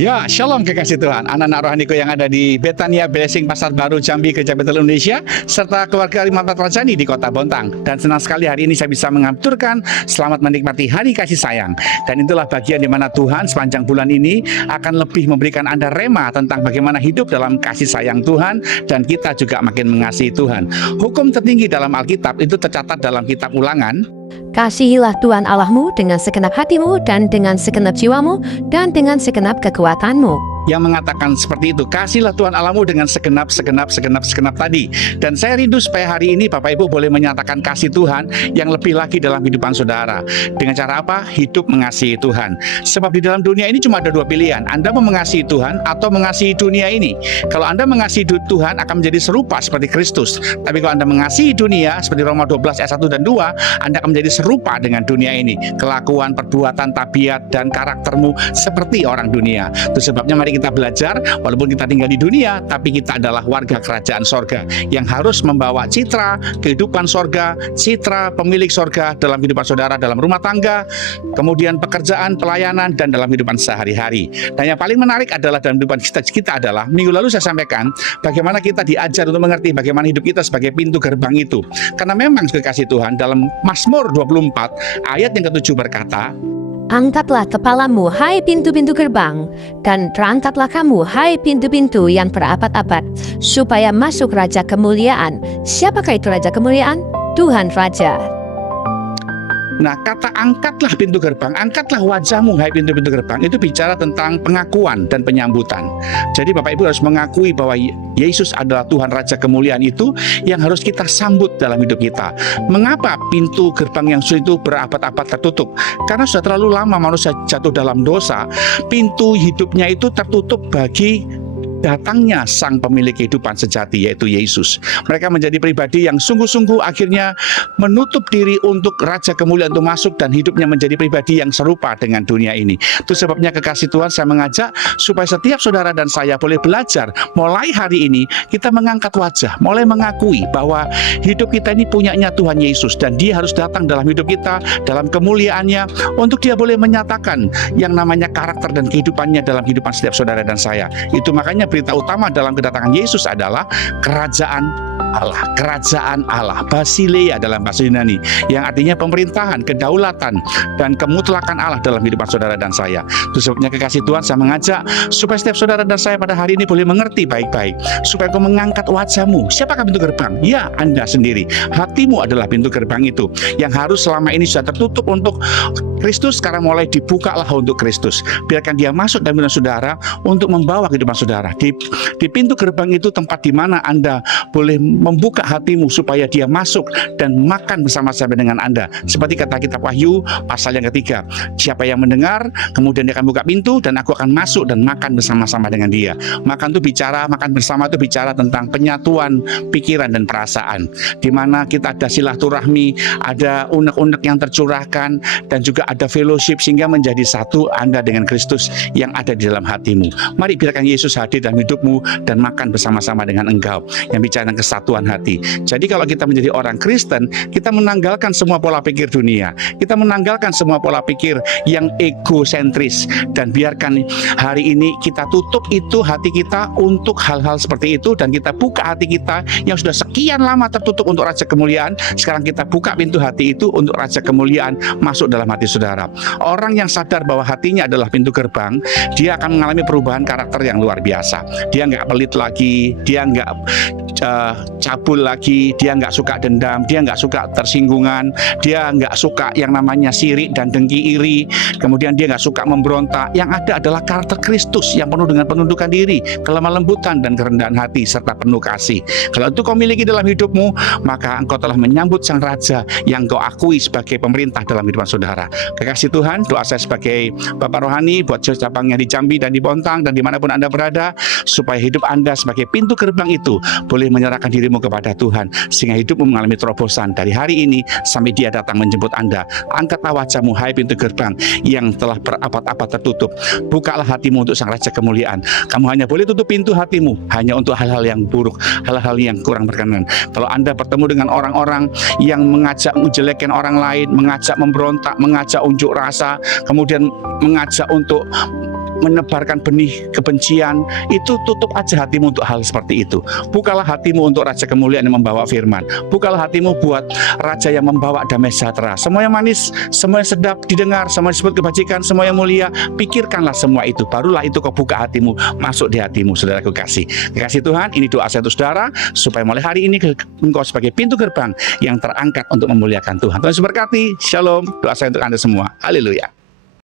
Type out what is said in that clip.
Ya, shalom kekasih Tuhan, anak-anak rohaniku yang ada di Betania Blessing Pasar Baru Jambi Gereja Betel Indonesia serta keluarga Limapat Rajani di Kota Bontang. Dan senang sekali hari ini saya bisa mengaturkan selamat menikmati hari kasih sayang. Dan itulah bagian di mana Tuhan sepanjang bulan ini akan lebih memberikan Anda rema tentang bagaimana hidup dalam kasih sayang Tuhan, dan kita juga makin mengasihi Tuhan. Hukum tertinggi dalam Alkitab itu tercatat dalam kitab Ulangan. Kasihilah Tuhan Allahmu dengan segenap hatimu dan dengan segenap jiwamu dan dengan segenap kekuatanmu. Yang mengatakan seperti itu, kasihlah Tuhan Allahmu dengan segenap tadi. Dan saya rindu supaya hari ini Bapak Ibu boleh menyatakan kasih Tuhan yang lebih lagi dalam kehidupan saudara. Dengan cara apa? Hidup mengasihi Tuhan. Sebab di dalam dunia ini cuma ada dua pilihan, Anda mau mengasihi Tuhan atau mengasihi dunia ini. Kalau Anda mengasihi Tuhan akan menjadi serupa seperti Kristus. Tapi kalau Anda mengasihi dunia seperti Roma 12 ayat 1 dan 2, Anda akan menjadi serupa dengan dunia ini. Kelakuan, perbuatan, tabiat, dan karaktermu seperti orang dunia. Itu sebabnya mari kita belajar, walaupun kita tinggal di dunia, tapi kita adalah warga kerajaan sorga yang harus membawa citra kehidupan sorga, citra pemilik sorga dalam kehidupan saudara, dalam rumah tangga, kemudian pekerjaan, pelayanan, dan dalam kehidupan sehari-hari. Dan yang paling menarik adalah dalam kehidupan kita adalah, minggu lalu saya sampaikan bagaimana kita diajar untuk mengerti bagaimana hidup kita sebagai pintu gerbang itu. Karena memang kekasih Tuhan, dalam Mazmur 24 ayat yang ke-7 berkata, Angkatlah kepalamu, hai pintu-pintu gerbang, dan terangkatlah kamu, hai pintu-pintu yang berapat-apat, supaya masuk Raja Kemuliaan. Siapakah itu Raja Kemuliaan? Tuhan Raja. Nah, kata angkatlah pintu gerbang, angkatlah wajahmu hai pintu-pintu gerbang, itu bicara tentang pengakuan dan penyambutan. Jadi Bapak Ibu harus mengakui bahwa Yesus adalah Tuhan Raja Kemuliaan itu yang harus kita sambut dalam hidup kita. Mengapa pintu gerbang yang sulit itu berabad-abad tertutup? Karena sudah terlalu lama manusia jatuh dalam dosa, pintu hidupnya itu tertutup bagi datangnya sang pemilik kehidupan sejati, yaitu Yesus. Mereka menjadi pribadi yang sungguh-sungguh akhirnya menutup diri untuk Raja Kemuliaan untuk masuk, dan hidupnya menjadi pribadi yang serupa dengan dunia ini. Itu sebabnya kekasih Tuhan, saya mengajak supaya setiap saudara dan saya boleh belajar mulai hari ini kita mengangkat wajah, mulai mengakui bahwa hidup kita ini punyanya Tuhan Yesus, dan Dia harus datang dalam hidup kita, dalam kemuliaannya, untuk Dia boleh menyatakan yang namanya karakter dan kehidupannya dalam kehidupan setiap saudara dan saya. Itu makanya berita utama dalam kedatangan Yesus adalah kerajaan Allah. Kerajaan Allah, Basileia dalam bahasa Yunani, yang artinya pemerintahan, kedaulatan, dan kemutlakan Allah dalam kehidupan saudara dan saya. Itu sebabnya kekasih Tuhan, saya mengajak supaya setiap saudara dan saya pada hari ini boleh mengerti baik-baik, supaya kau mengangkat wajahmu. Siapakah pintu gerbang? Ya, Anda sendiri. Hatimu adalah pintu gerbang itu, yang harus selama ini sudah tertutup untuk Kristus, sekarang mulai dibukalah untuk Kristus. Biarkan Dia masuk dalam kehidupan saudara untuk membawa kehidupan saudara. Di pintu gerbang itu tempat di mana Anda boleh membuka hatimu supaya Dia masuk dan makan bersama-sama dengan Anda. Seperti kata kitab Wahyu pasal yang ketiga, siapa yang mendengar, kemudian dia akan buka pintu dan aku akan masuk dan makan bersama-sama dengan dia. Makan bersama itu bicara tentang penyatuan pikiran dan perasaan, di mana kita ada silaturahmi, ada unek-unek yang tercurahkan, dan juga ada fellowship sehingga menjadi satu Anda dengan Kristus yang ada di dalam hatimu. Mari biarkan Yesus hadir dalam hidupmu dan makan bersama-sama dengan engkau, yang bicara tentang kesatuan hati. Jadi kalau kita menjadi orang Kristen, kita menanggalkan semua pola pikir dunia, kita menanggalkan semua pola pikir yang egosentris, dan biarkan hari ini kita tutup itu hati kita untuk hal-hal seperti itu, dan kita buka hati kita yang sudah sekian lama tertutup untuk Raja Kemuliaan. Sekarang kita buka pintu hati itu untuk Raja Kemuliaan masuk dalam hati saudara. Orang yang sadar bahwa hatinya adalah pintu gerbang, dia akan mengalami perubahan karakter yang luar biasa. Dia nggak pelit lagi, dia nggak cabul lagi, dia nggak suka dendam, dia nggak suka tersinggungan, dia nggak suka yang namanya sirik dan dengki iri, kemudian dia nggak suka memberontak. Yang ada adalah karakter Kristus yang penuh dengan penundukan diri, kelemah lembutan, dan kerendahan hati, serta penuh kasih. Kalau itu kau miliki dalam hidupmu, maka engkau telah menyambut sang Raja yang kau akui sebagai pemerintah dalam kehidupan saudara. Kekasih Tuhan, doa saya sebagai Bapak Rohani buat cabangnya di Jambi dan di Bontang dan dimanapun Anda berada, supaya hidup Anda sebagai pintu gerbang itu boleh menyerahkan dirimu kepada Tuhan, sehingga hidupmu mengalami terobosan dari hari ini sampai Dia datang menjemput Anda. Angkatlah wajahmu, hai pintu gerbang yang telah berabad-abad tertutup. Bukalah hatimu untuk Sang Raja Kemuliaan. Kamu hanya boleh tutup pintu hatimu hanya untuk hal-hal yang buruk, hal-hal yang kurang berkenan. Kalau Anda bertemu dengan orang-orang yang mengajak menjelekkan orang lain, mengajak memberontak, mengajak unjuk rasa, kemudian mengajak untuk menebarkan benih kebencian, itu tutup aja hatimu untuk hal seperti itu. Bukalah hatimu untuk Raja Kemuliaan yang membawa firman. Bukalah hatimu buat Raja yang membawa damai sejahtera. Semua yang manis, semua yang sedap didengar, semua yang disebut kebajikan, semua yang mulia, pikirkanlah semua itu. Barulah itu kau buka hatimu, masuk di hatimu, saudara kekasih. Kekasih Tuhan, ini doa saya untuk saudara, supaya mulai hari ini engkau sebagai pintu gerbang yang terangkat untuk memuliakan Tuhan. Tuhan memberkati. Shalom. Doa saya untuk Anda semua. Haleluya.